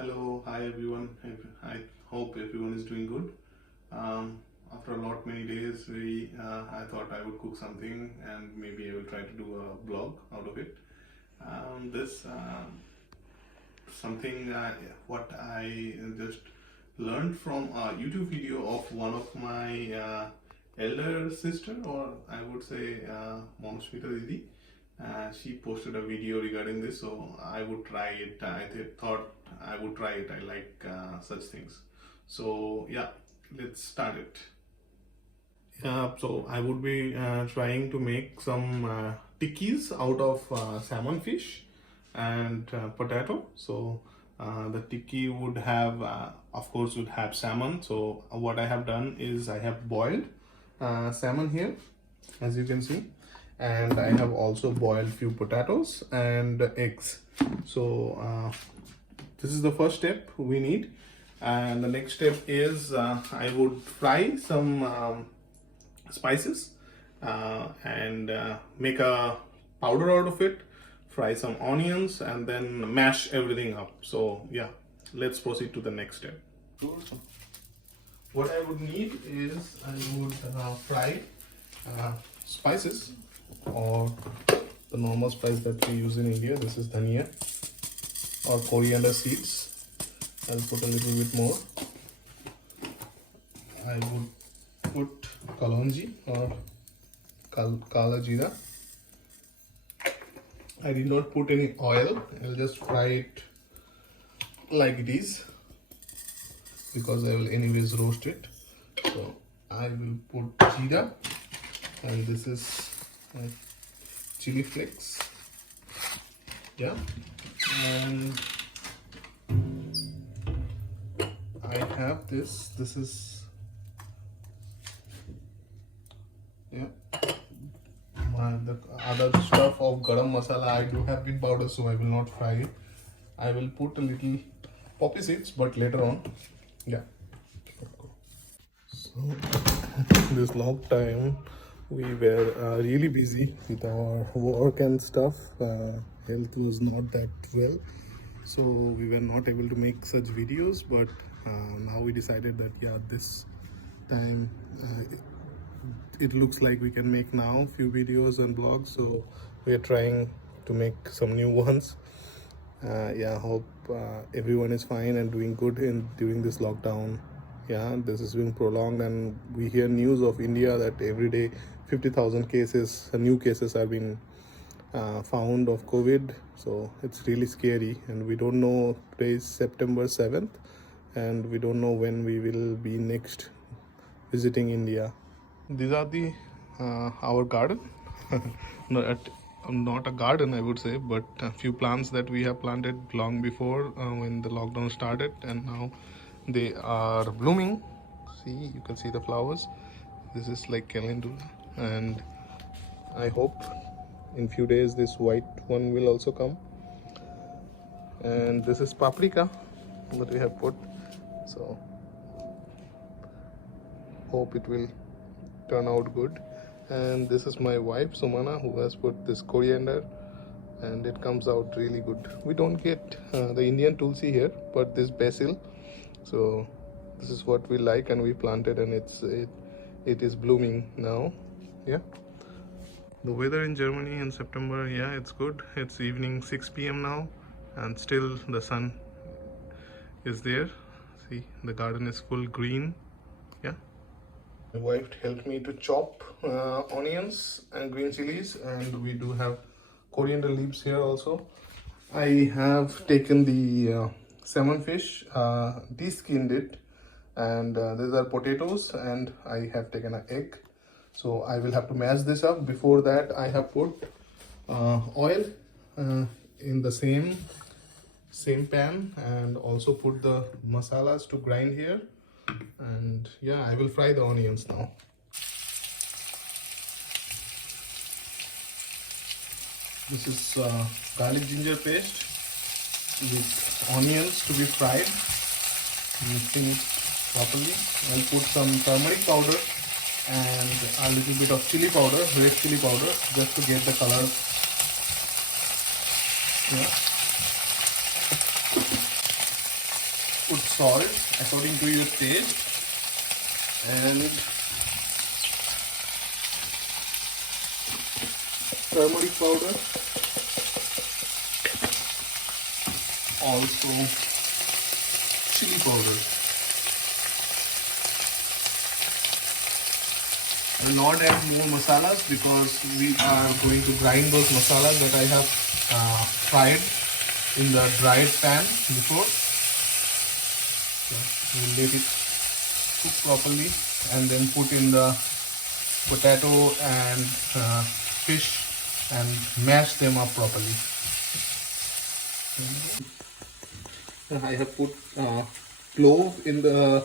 Hello, hi everyone. I hope everyone is doing good. After a lot many days, I thought I would cook something and maybe I will try to do a blog out of it. This something what I just learned from a YouTube video of one of my elder sister, or I would say Monosmita Didi. She posted a video regarding this, so I would try it. Thought I would try it. I like such things. So yeah, let's start it. So I would be trying to make some tikkis out of salmon fish and potato. So the tikki would have, of course, would have salmon. So what I have done is I have boiled salmon here, as you can see, and I have also boiled few potatoes and eggs. So this is the first step we need, and the next step is I would fry some spices and make a powder out of it, fry some onions, and then mash everything up. So yeah, let's proceed to the next step. What I would need is I would fry spices, or the normal spice that we use in India. This is dhania or coriander seeds. I'll put a little bit more. I would put kalonji or kala jeera. I did not put any oil. I'll just fry it like it is because I will anyways roast it. So I will put jeera, and this is chili flakes. Yeah, and I have this. This is the other stuff of garam masala. I do have in powder, so I will not fry it. I will put a little poppy seeds, but later on. Yeah. So this long time we were really busy with our work and stuff. Health was not that well, so we were not able to make such videos. But now we decided that this time it looks like we can make now few videos and blogs, so we are trying to make some new ones. Hope everyone is fine and doing good during this lockdown. This has been prolonged, and we hear news of India that every day 50,000 cases, new cases have been found of COVID. So it's really scary, and we don't know. Today is September 7th, and we don't know when we will be next visiting India. These are the our garden. Not a garden, I would say, but a few plants that we have planted long before when the lockdown started, and now they are blooming. See, you can see the flowers. This is like calendula, and I hope in few days this white one will also come. And this is paprika that we have put, so hope it will turn out good. And this is my wife Sumana, who has put this coriander, and it comes out really good. We don't get the Indian tulsi here, but this basil. So this is what we like, and we planted, and it is blooming now. Yeah. The weather in Germany in September, it's good. It's evening 6 p.m. now, and still the sun is there. See, the garden is full green. Yeah. My wife helped me to chop onions and green chilies, and we do have coriander leaves here also. I have taken the salmon fish, de-skinned it, and these are potatoes, and I have taken an egg. So I will have to mash this up. Before that, I have put oil in the same pan, and also put the masalas to grind here. And I will fry the onions now. This is garlic ginger paste with onions to be fried, mixing it properly. I'll put some turmeric powder and a little bit of chili powder, red chili powder, just to get the color. salt according to your taste, and turmeric powder, also chili powder. I will not add more masalas because we are going to grind those masalas that I have fried in the dried pan before. So we'll let it cook properly and then put in the potato and fish and mash them up properly. I have put clove in the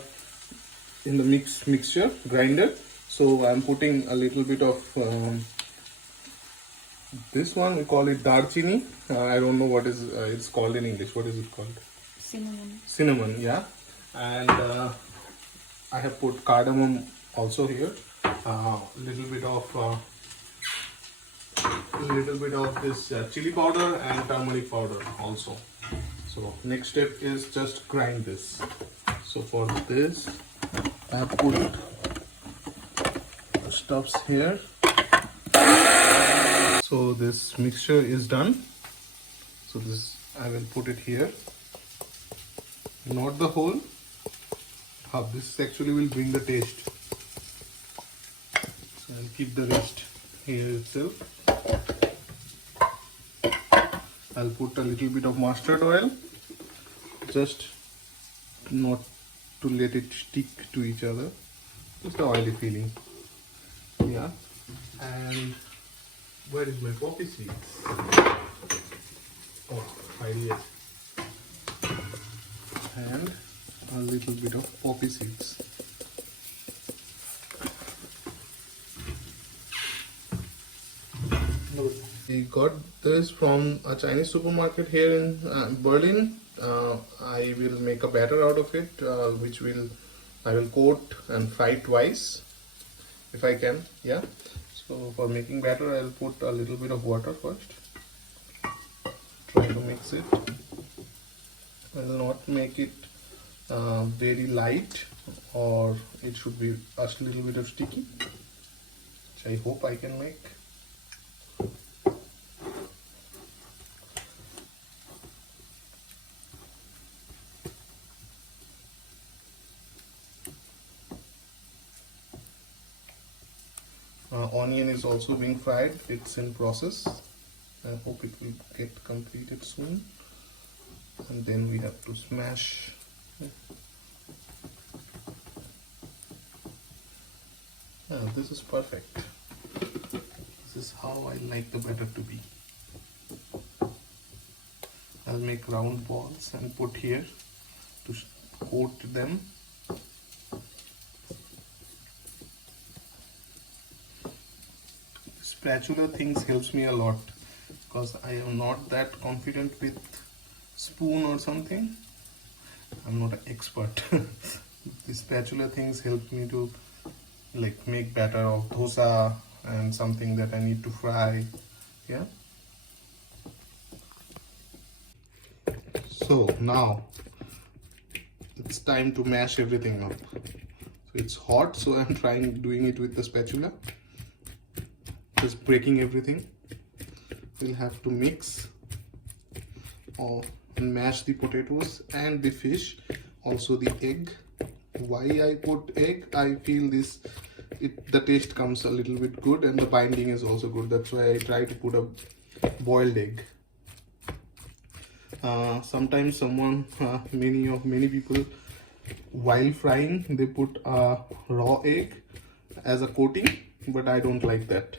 mixture grinder, so I'm putting a little bit of this one. We call it darchini. I don't know what is it's called in English. What is it called? Cinnamon. Cinnamon, yeah. And I have put cardamom also here. Little bit of this chili powder and turmeric powder also. So next step is just grind this. So for this I have put stuffs here. So this mixture is done. So this I will put it here. Not the whole. This actually will bring the taste. So I'll keep the rest here itself. I'll put a little bit of mustard oil, just not to let it stick to each other, just the oily feeling. Yeah. And where is my poppy seeds? Oh, here. And a little bit of poppy seeds. We got this from a Chinese supermarket here in Berlin. I will make a batter out of it, which I will coat and fry twice if I can. Yeah. So for making batter, I'll put a little bit of water first. Try to mix it. I will not make it very light, or it should be a little bit of sticky, which I hope I can make. Onion is also being fried. It's in process. I hope it will get completed soon. And then we have to smash. This is perfect. This is how I like the batter to be. I'll make round balls and put here to coat them. Spatula things helps me a lot because I am not that confident with spoon or something. I'm not an expert. The spatula things help me to like make batter of dosa and something that I need to fry. Yeah. So now it's time to mash everything up. So it's hot, so I'm doing it with the spatula. Just breaking everything. We'll have to mix and mash the potatoes and the fish, also the egg. Why I put egg? I feel the taste comes a little bit good and the binding is also good. That's why I try to put a boiled egg. Sometimes many people while frying they put a raw egg as a coating, but I don't like that.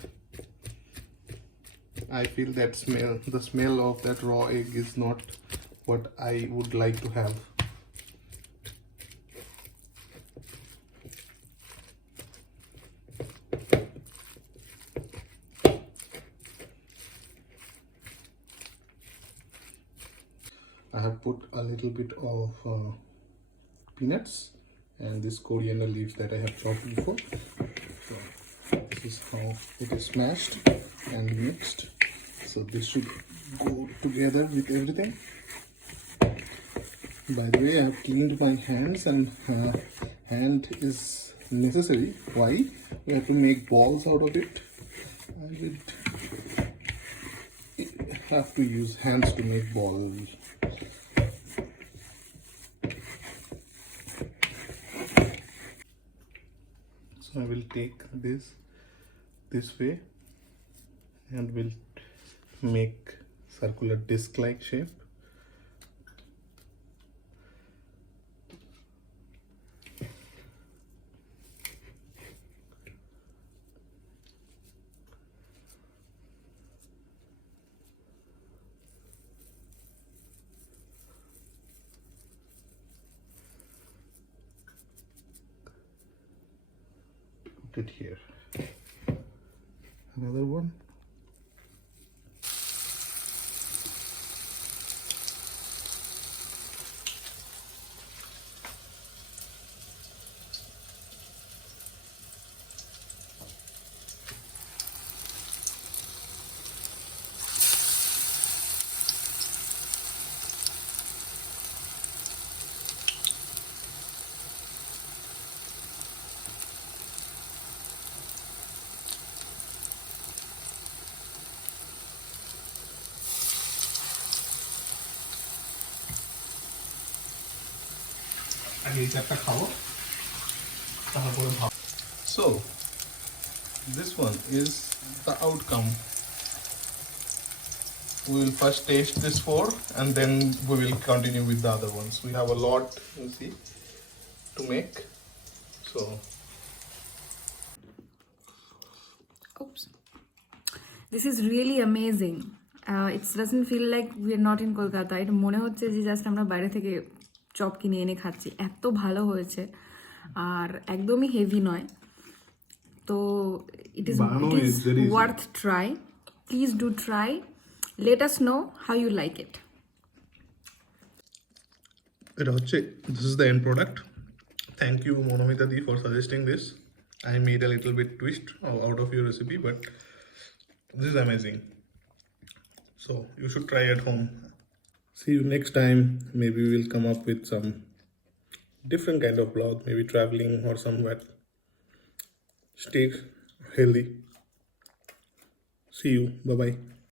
I feel that the smell of that raw egg is not what I would like to have. I have put a little bit of peanuts and this coriander leaves that I have chopped before. So this is how it is smashed and mixed. So this should go together with everything. By the way, I have cleaned my hands, and hand is necessary. Why? We have to make balls out of it. I would have to use hands to make balls. So I will take this way and will make circular disc like shape. Put it here. Another one. So this one is the outcome. We will first taste this four and then we will continue with the other ones. We have a lot, you see, to make. So oops, this is really amazing. It doesn't feel like we are not in Kolkata. এটা মনে হচ্ছে যে just আমরা বাইরে থেকে chop কিনে এনে খাচ্ছি, এত ভালো হয়েছে আর একদমই হেভি নয়। তো it is worth try. Please do try. Let us know how you like it. this is the end product. Thank you, Monomita Di, for suggesting this. I made a little bit twist out of your recipe, but this is amazing. So you should try at home. See you next time. Maybe we'll come up with some different kind of vlog, maybe traveling or somewhere. Stay healthy. See you. Bye bye.